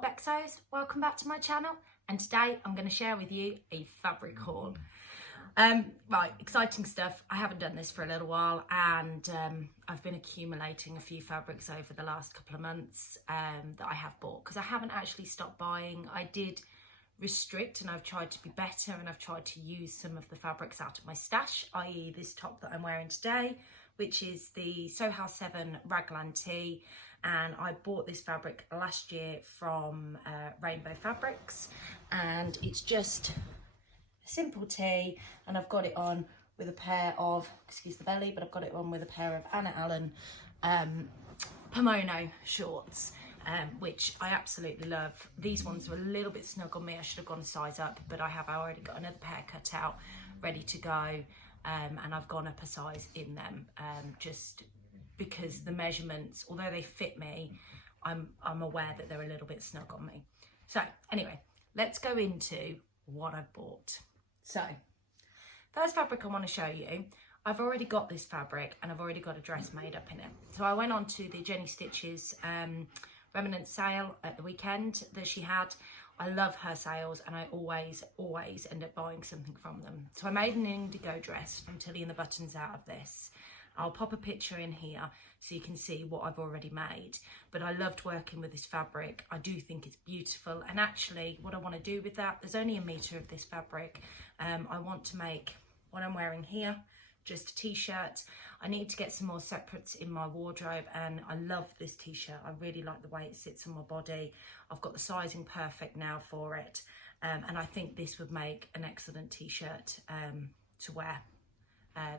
what, Bexos? Welcome back to my channel, and today I'm going to share with you a fabric haul. Right, exciting stuff. I haven't done this for a little while, and I've been accumulating a few fabrics over the last couple of months that I have bought, because I haven't actually stopped buying. I did restrict, and I've tried to be better, and I've tried to use some of the fabrics out of my stash, i.e. this top that I'm wearing today, which is the Soho 7 raglan tee. And I bought this fabric last year from Rainbow Fabrics, and it's just a simple tee, and I've got it on with a pair of, excuse the belly, but I've got it on with a pair of Anna Allen Pomono shorts, which I absolutely love. These ones are a little bit snug on me. I should have gone a size up, but I have already got another pair cut out ready to go, and I've gone up a size in them, just because the measurements, although they fit me, I'm aware that they're a little bit snug on me. So anyway, let's go into what I've bought. So first fabric I want to show you, I've already got this fabric and I've already got a dress made up in it. So I went on to the Jenny Stitches remnant sale at the weekend that she had. I love her sales, and I always end up buying something from them. So I made an indigo dress from Tilly and the Buttons out of this. I'll pop a picture in here so you can see what I've already made, but I loved working with this fabric. I do think it's beautiful, and actually what I want to do with that, there's only a metre of this fabric. I want to make what I'm wearing here just a t-shirt. I need to get some more separates in my wardrobe, and I love this t-shirt. I really like the way it sits on my body. I've got the sizing perfect now for it, and I think this would make an excellent t-shirt to wear.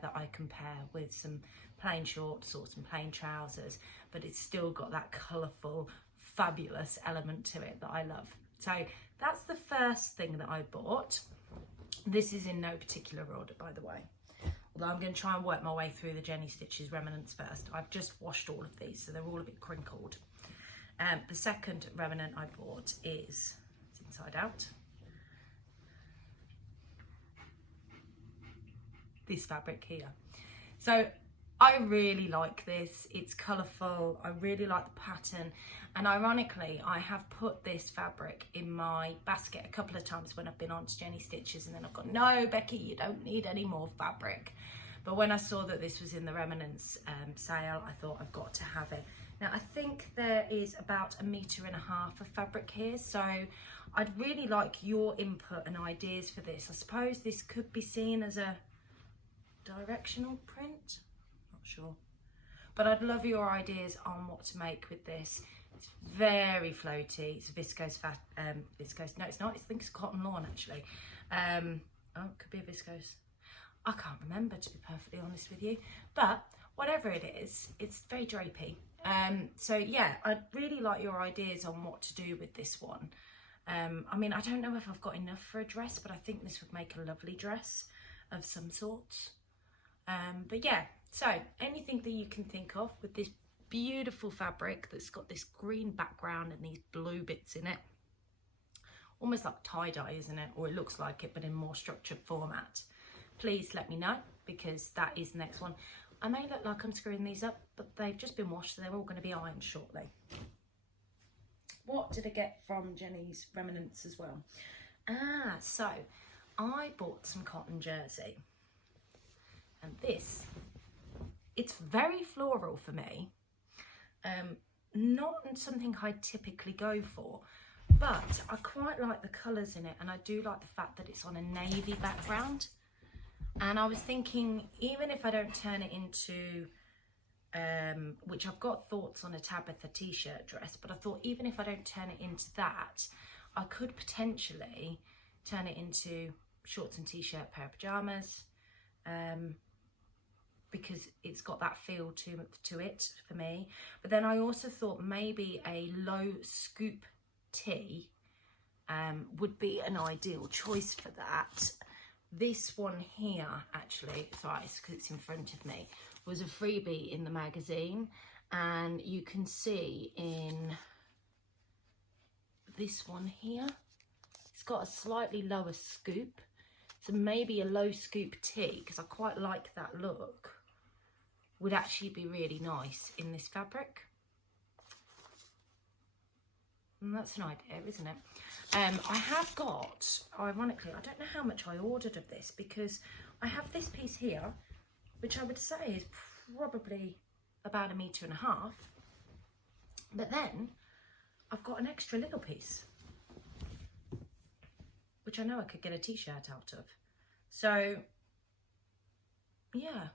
That I compare with some plain shorts or some plain trousers, but it's still got that colourful, fabulous element to it that I love. So that's the first thing that I bought. This is in no particular order, by the way, although I'm going to try and work my way through the Jenny Stitches remnants first. I've just washed all of these, so they're all a bit crinkled. The second remnant I bought is, it's inside out, this fabric here. So I really like this. It's colourful. I really like the pattern, and ironically I have put this fabric in my basket a couple of times when I've been on to Jenny Stitches, and then I've gone, no Becky, you don't need any more fabric. But when I saw that this was in the remnants sale, I thought I've got to have it. Now I think there is about 1.5 meters of fabric here, so I'd really like your input and ideas for this. I suppose this could be seen as a directional print, not sure, but I'd love your ideas on what to make with this. It's very floaty. It's viscose viscose, no it's not, I think it's cotton lawn actually. Oh, it could be a viscose, I can't remember, to be perfectly honest with you, but whatever it is, it's very drapey. So yeah, I'd really like your ideas on what to do with this one. I mean, I don't know if I've got enough for a dress, but I think this would make a lovely dress of some sorts. But yeah, so anything that you can think of with this beautiful fabric that's got this green background and these blue bits in it, almost like tie-dye, isn't it? Or it looks like it, but in more structured format. Please let me know, because that is the next one. I may look like I'm screwing these up, but they've just been washed, so they're all going to be ironed shortly. What did I get from Jenny's remnants as well? So I bought some cotton jersey. And this, it's very floral for me, not something I typically go for, but I quite like the colours in it, and I do like the fact that it's on a navy background. And I was thinking, even if I don't turn it into, which I've got thoughts on a Tabitha t-shirt dress, but I thought even if I don't turn it into that, I could potentially turn it into shorts and t-shirt, pair of pajamas, because it's got that feel to it for me. But then I also thought maybe a low scoop tee would be an ideal choice for that. This one here, actually, sorry, because it's in front of me, was a freebie in the magazine, and you can see in this one here, it's got a slightly lower scoop, so maybe a low scoop tee, because I quite like that look, would actually be really nice in this fabric. And that's an idea, isn't it? I have got, ironically, I don't know how much I ordered of this, because I have this piece here, which I would say is probably about 1.5 meters. But then I've got an extra little piece, which I know I could get a t-shirt out of. So yeah,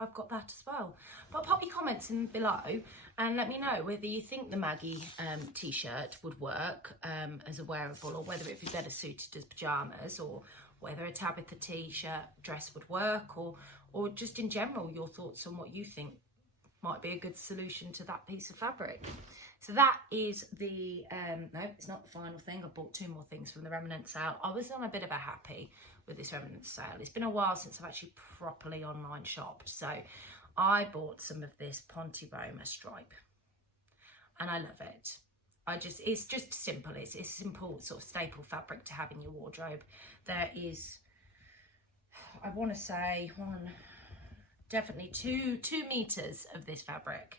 I've got that as well. But pop your comments in below and let me know whether you think the Maggie t-shirt would work as a wearable, or whether it'd be better suited as pajamas, or whether a Tabitha t-shirt dress would work, or just in general your thoughts on what you think might be a good solution to that piece of fabric. So that is the, no, it's not the final thing. I bought 2 more things from the remnant sale. I was on a bit of a happy with this remnant sale. It's been a while since I've actually properly online shopped. So I bought some of this Ponte Roma stripe and I love it. It's just simple. It's a simple sort of staple fabric to have in your wardrobe. There is, I want to say definitely two meters of this fabric.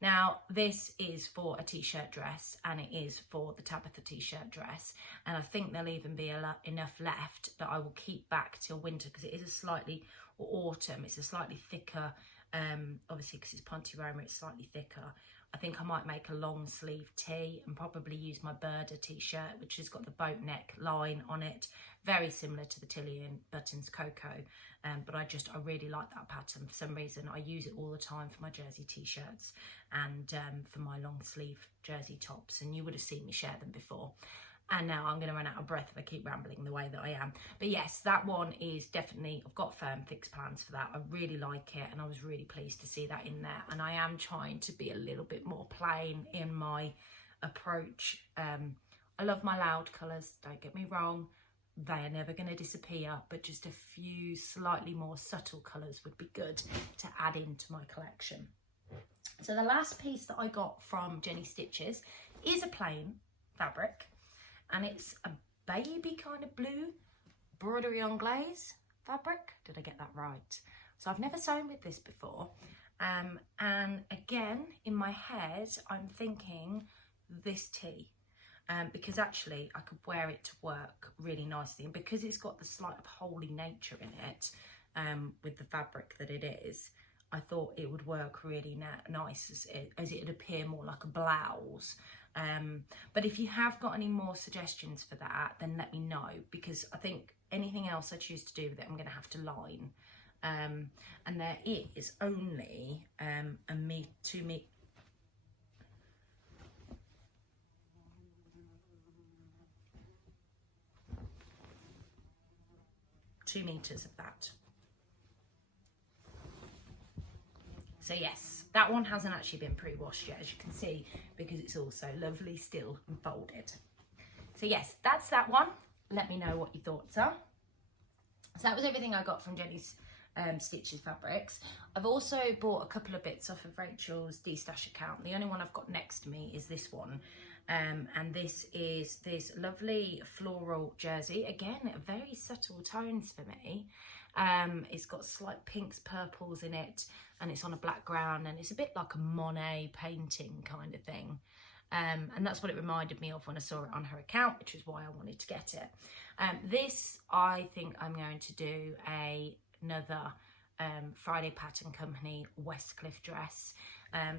Now this is for a t-shirt dress, and it is for the Tabitha t-shirt dress, and I think there'll even be enough left that I will keep back till winter, because it is a slightly, or autumn, it's a slightly thicker, obviously because it's Ponte Roma, it's slightly thicker. I think I might make a long sleeve tee and probably use my Embroidered t-shirt, which has got the boat neck line on it, very similar to the Tillian Buttons Cocoa. But I really like that pattern. For some reason, I use it all the time for my jersey t-shirts and for my long sleeve jersey tops. And you would have seen me share them before. And now I'm going to run out of breath if I keep rambling the way that I am. But yes, that one is definitely, I've got firm fixed plans for that. I really like it, and I was really pleased to see that in there. And I am trying to be a little bit more plain in my approach. I love my loud colours, don't get me wrong. They are never going to disappear, but just a few slightly more subtle colours would be good to add into my collection. So the last piece that I got from Jenny Stitches is a plain fabric. And it's a baby kind of blue broderie anglaise fabric. Did I get that right? So I've never sewn with this before. And again, in my head, I'm thinking this tee. Because actually I could wear it to work really nicely. And because it's got the slight holy nature in it, with the fabric that it is, I thought it would work really nice as it would appear more like a blouse. But if you have got any more suggestions for that, then let me know, because I think anything else I choose to do with it, I'm going to have to line. And there is only 2 meters of that. So yes, that one hasn't actually been pre-washed yet, as you can see, because it's also lovely still and folded. So yes, that's that one. Let me know what your thoughts are. So that was everything I got from Jenny's Stitches fabrics. I've also bought a couple of bits off of Rachel's D-Stash account. The only one I've got next to me is this one. And this is this lovely floral jersey. Again, very subtle tones for me. It's got slight pinks, purples in it, and it's on a black ground, and it's a bit like a Monet painting kind of thing. And that's what it reminded me of when I saw it on her account, which is why I wanted to get it. This, I think I'm going to do another Friday Pattern Company Westcliff dress.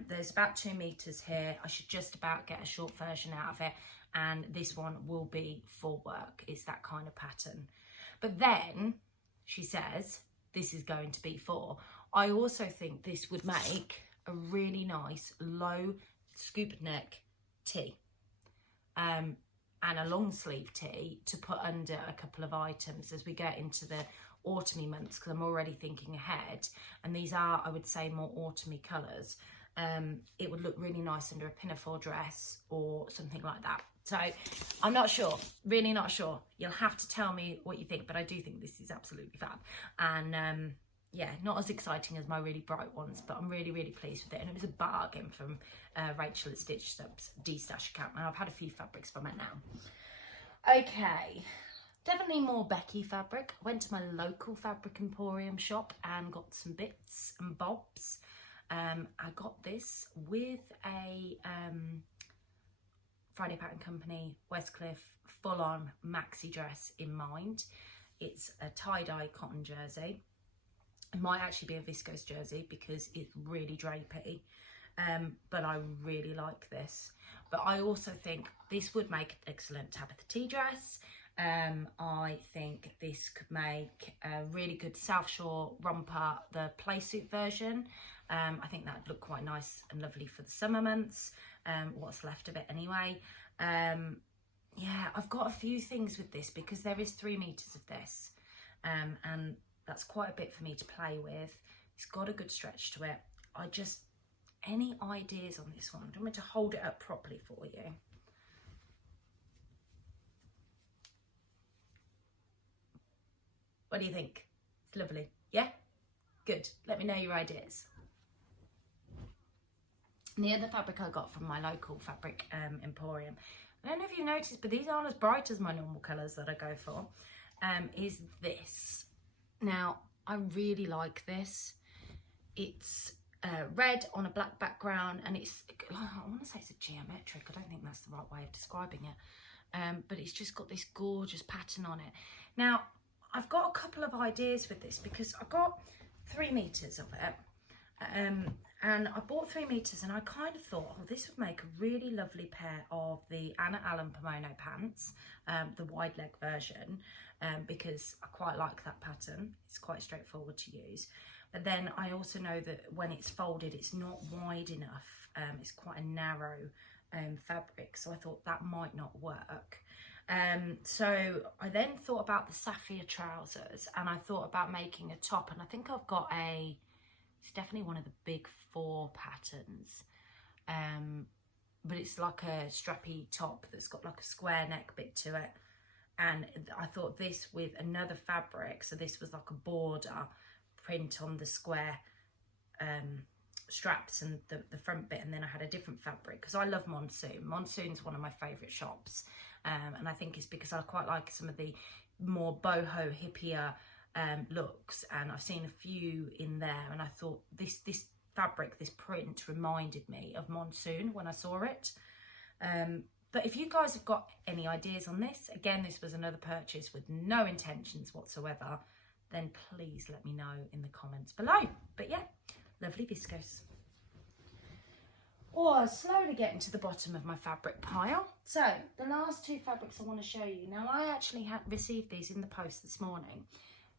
There's about 2 meters here. I should just about get a short version out of it, and this one will be for work. It's that kind of pattern. But then she says this is going to be for, I also think this would make a really nice low scoop neck tee, and a long sleeve tee to put under a couple of items as we get into the autumny months, because I'm already thinking ahead, and these are, I would say, more autumny colours. It would look really nice under a pinafore dress or something like that. So I'm not sure, really not sure. You'll have to tell me what you think, but I do think this is absolutely fab. And yeah, not as exciting as my really bright ones, but I'm really, really pleased with it. And it was a bargain from Rachel at Stitch Subs D-Stash account. And I've had a few fabrics from it now. Okay, definitely more Becky fabric. I went to my local fabric emporium shop and got some bits and bobs. I got this with a Friday Pattern Company, Westcliff, full-on maxi dress in mind. It's a tie-dye cotton jersey. It might actually be a viscose jersey because it's really drapey, but I really like this. But I also think this would make an excellent Tabitha tea dress. I think this could make a really good South Shore romper, the play suit version. I think that'd look quite nice and lovely for the summer months, what's left of it anyway. Yeah, I've got a few things with this because there is 3 meters of this, and that's quite a bit for me to play with. It's got a good stretch to it. Any ideas on this one? I'm going to hold it up properly for you. What do you think? It's lovely. Yeah? Good. Let me know your ideas. And the other fabric I got from my local fabric emporium, I don't know if you noticed, but these aren't as bright as my normal colours that I go for, is this. Now, I really like this. It's red on a black background, and it's, I want to say it's a geometric. I don't think that's the right way of describing it. But it's just got this gorgeous pattern on it. Now, I've got a couple of ideas with this because I got 3 meters of it. And I bought 3 meters, and I kind of thought, oh, this would make a really lovely pair of the Anna Allen Pomono pants, the wide leg version, because I quite like that pattern. It's quite straightforward to use. But then I also know that when it's folded, it's not wide enough. It's quite a narrow fabric, so I thought that might not work. So I then thought about the sapphire trousers, and I thought about making a top, and I think I've got it's definitely one of the big 4 patterns, but it's like a strappy top that's got like a square neck bit to it. And I thought this with another fabric, so this was like a border print on the square straps and the front bit, and then I had a different fabric because I love Monsoon. Monsoon's one of my favourite shops, and I think it's because I quite like some of the more boho hippier looks, and I've seen a few in there, and I thought this fabric, this print, reminded me of Monsoon when I saw it. But if you guys have got any ideas on this, again, this was another purchase with no intentions whatsoever, then please let me know in the comments below. But yeah, lovely viscose. Oh, slowly getting to the bottom of my fabric pile. So the last 2 fabrics I want to show you. Now, I actually had received these in the post this morning,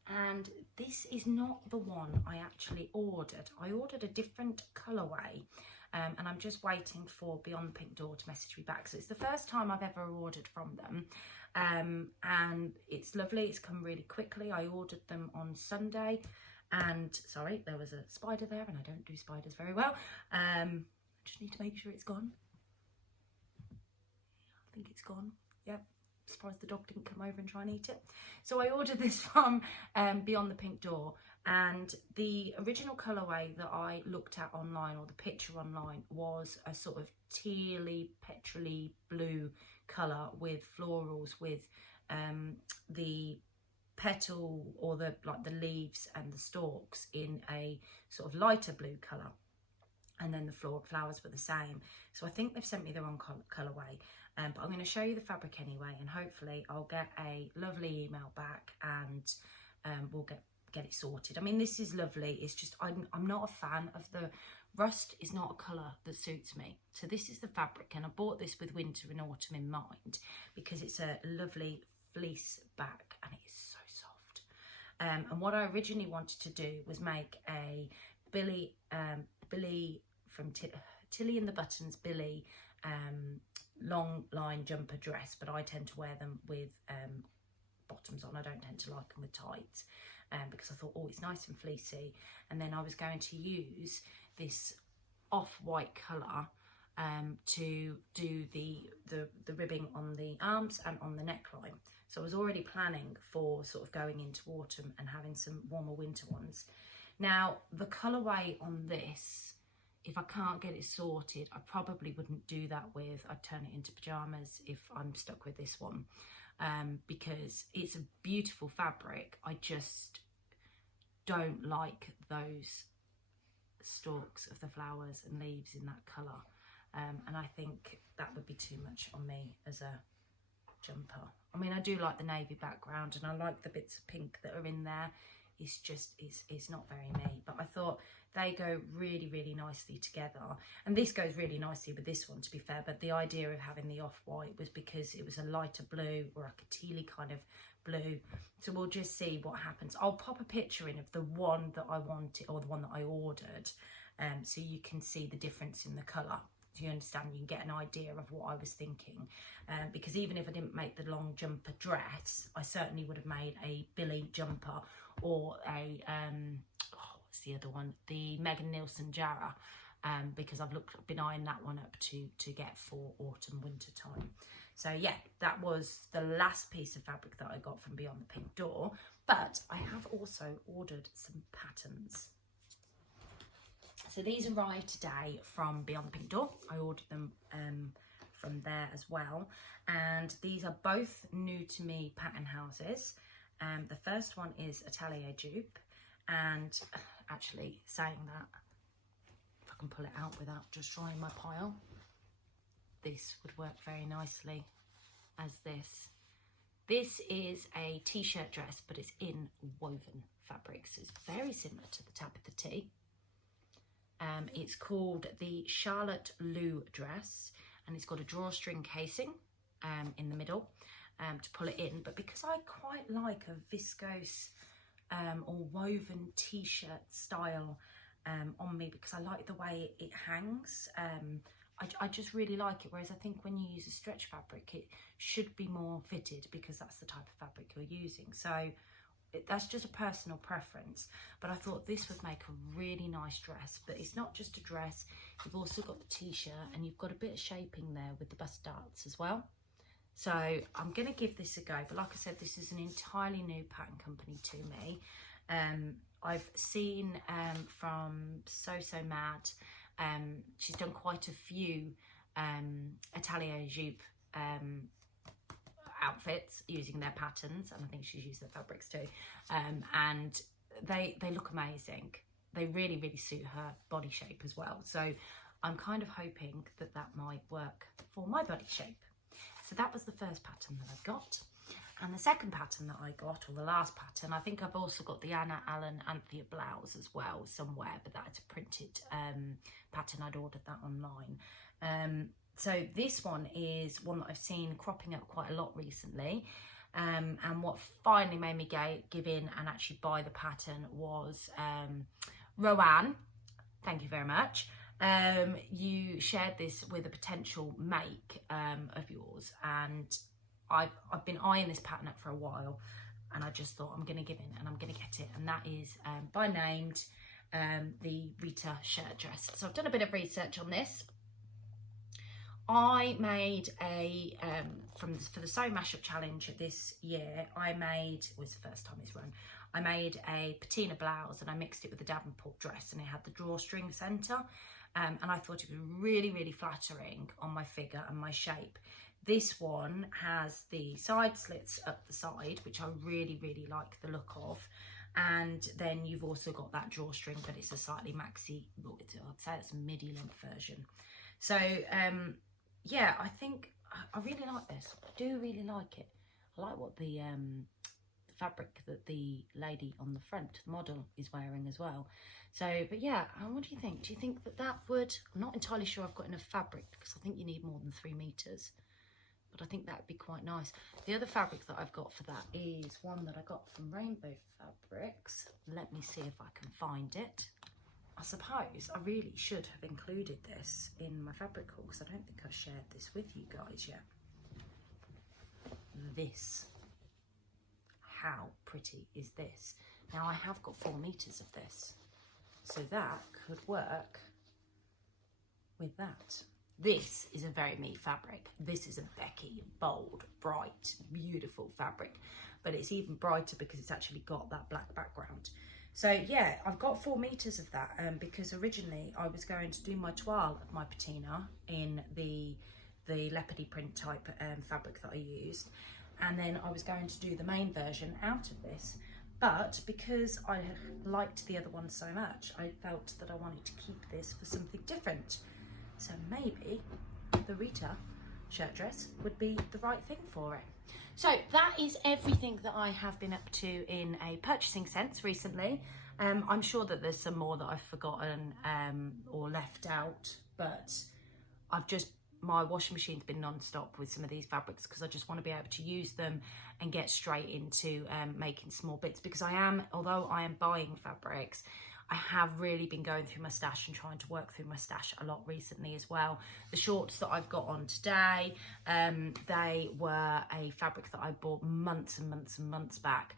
and this is not the one I actually ordered. I ordered a different colourway, and I'm just waiting for Beyond the Pink Door to message me back. So it's the first time I've ever ordered from them, and it's lovely. It's come really quickly. I ordered them on Sunday, and sorry, there was a spider there, and I don't do spiders very well. Just need to make sure it's gone. I think it's gone. Yep. Surprised the dog didn't come over and try and eat it. So I ordered this from Beyond the Pink Door, and the original colourway that I looked at online, or the picture online, was a sort of tealy, petrol-y blue colour with florals, with the petal, or the leaves and the stalks in a sort of lighter blue colour, and then the flowers were the same. So I think they've sent me the wrong colourway. But I'm going to show you the fabric anyway, and hopefully I'll get a lovely email back, and we'll get it sorted. I mean, this is lovely. It's just I'm not a fan of the rust. Is not a colour that suits me. So this is the fabric, and I bought this with winter and autumn in mind because it's a lovely fleece back, and it is so soft. And what I originally wanted to do was make a Billy from Tilly and the Buttons Billy long line jumper dress, but I tend to wear them with bottoms on. I don't tend to like them with tights, because I thought, oh, it's nice and fleecy. And then I was going to use this off-white colour to do the ribbing on the arms and on the neckline. So I was already planning for sort of going into autumn and having some warmer winter ones. Now, the colourway on this, if I can't get it sorted, I probably wouldn't do that with. I'd turn it into pajamas if I'm stuck with this one, because it's a beautiful fabric. I just don't like those stalks of the flowers and leaves in that colour. and I think that would be too much on me as a jumper. I mean, I do like the navy background and I like the bits of pink that are in there. It's just, it's not very me, but I thought they go really, really nicely together. And this goes really nicely with this one, to be fair, but the idea of having the off-white was because it was a lighter blue or like a tealy kind of blue. So we'll just see what happens. I'll pop a picture in of the one that I wanted, or the one that I ordered, so you can see the difference in the colour. Do you understand? You can get an idea of what I was thinking, because even if I didn't make the long jumper dress, I certainly would have made a Billy jumper, or a what's the other one, the Megan Nielsen Jarrah, because I've been eyeing that one up to get for autumn winter time. So yeah, that was the last piece of fabric that I got from Beyond the Pink Door, but I have also ordered some patterns. So these arrived today from Beyond the Pink Door. I ordered them from there as well. And these are both new to me pattern houses. The first one is Atelier Dupe. And actually saying that, if I can pull it out without destroying my pile, this would work very nicely as this. This is a t-shirt dress, but it's in woven fabric. So it's very similar to the Tabitha Tee. It's called the Charlotte Lou dress, and it's got a drawstring casing in the middle to pull it in. But because I quite like a viscose or woven t-shirt style on me, because I like the way it hangs, I just really like it. Whereas I think when you use a stretch fabric, it should be more fitted because that's the type of fabric you're using. So that's just a personal preference, but I thought this would make a really nice dress. But it's not just a dress, you've also got the t-shirt and you've got a bit of shaping there with the bust darts as well. So I'm going to give this a go, but like I said, this is an entirely new pattern company to me. I've seen from So Mad, she's done quite a few Atelier Jupe outfits using their patterns, and I think she's used their fabrics too, and they look amazing. They really, really suit her body shape as well. So I'm kind of hoping that that might work for my body shape. So that was the first pattern that I got. And the second pattern that I got, or the last pattern, I think I've also got the Anna Allen Anthea blouse as well somewhere, but that's a printed pattern. I'd ordered that online. So this one is one that I've seen cropping up quite a lot recently. And what finally made me give in and actually buy the pattern was Roanne. Thank you very much. You shared this with a potential make of yours, and I've been eyeing this pattern up for a while, and I just thought I'm going to give in and I'm going to get it. And that is by named the Rita shirt dress. So I've done a bit of research on this. I made a, for the Sew Mashup Challenge this year, it was the first time it's run, I made a patina blouse and I mixed it with the Davenport dress, and it had the drawstring centre, and I thought it was really, really flattering on my figure and my shape. This one has the side slits up the side, which I really, really like the look of, and then you've also got that drawstring, but it's a slightly maxi, I'd say it's a midi length version. So, yeah, I think I really like this. I do really like it. I like what the fabric that the lady on the front, the model, is wearing as well. So, but yeah, what do you think? Do you think that that would, I'm not entirely sure I've got enough fabric, because I think you need more than 3 meters, but I think that would be quite nice. The other fabric that I've got for that is one that I got from Rainbow Fabrics. Let me see if I can find it. I suppose I really should have included this in my fabric haul, because I don't think I've shared this with you guys yet. This. How pretty is this? Now I have got 4 meters of this, so that could work with that. This is a very me fabric. This is a Becky, bold, bright, beautiful fabric, but it's even brighter because it's actually got that black background. So yeah, I've got 4 meters of that, because originally I was going to do my toile of my patina in the leopardy print type fabric that I used, and then I was going to do the main version out of this. But because I liked the other one so much, I felt that I wanted to keep this for something different. So maybe the Rita shirt dress would be the right thing for it. So that is everything that I have been up to in a purchasing sense recently. I'm sure that there's some more that I've forgotten or left out, but my washing machine's been non-stop with some of these fabrics because I just want to be able to use them and get straight into making small bits, because although I am buying fabrics, I have really been going through my stash and trying to work through my stash a lot recently as well. The shorts that I've got on today, they were a fabric that I bought months and months and months back,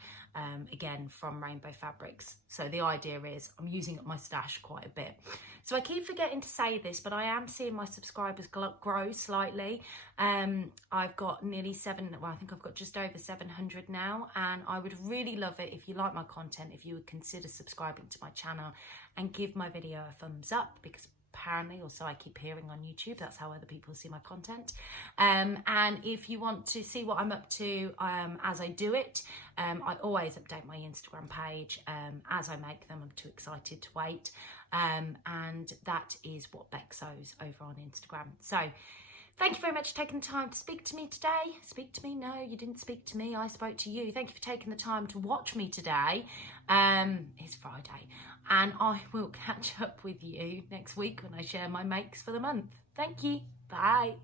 again from Rainbow Fabrics. So the idea is I'm using up my stash quite a bit. So I keep forgetting to say this, but I am seeing my subscribers grow slightly. I've got nearly I think I've got just over 700 now, and I would really love it if you like my content, if you would consider subscribing to my channel and give my video a thumbs up, because apparently, or so I keep hearing on YouTube, that's how other people see my content. And if you want to see what I'm up to as I do it, I always update my Instagram page as I make them. I'm too excited to wait. And that is what Beck sews over on Instagram. So thank you very much for taking the time to speak to me today. Speak to me? No, you didn't speak to me. I spoke to you. Thank you for taking the time to watch me today. It's Friday, and I will catch up with you next week when I share my makes for the month. Thank you. Bye.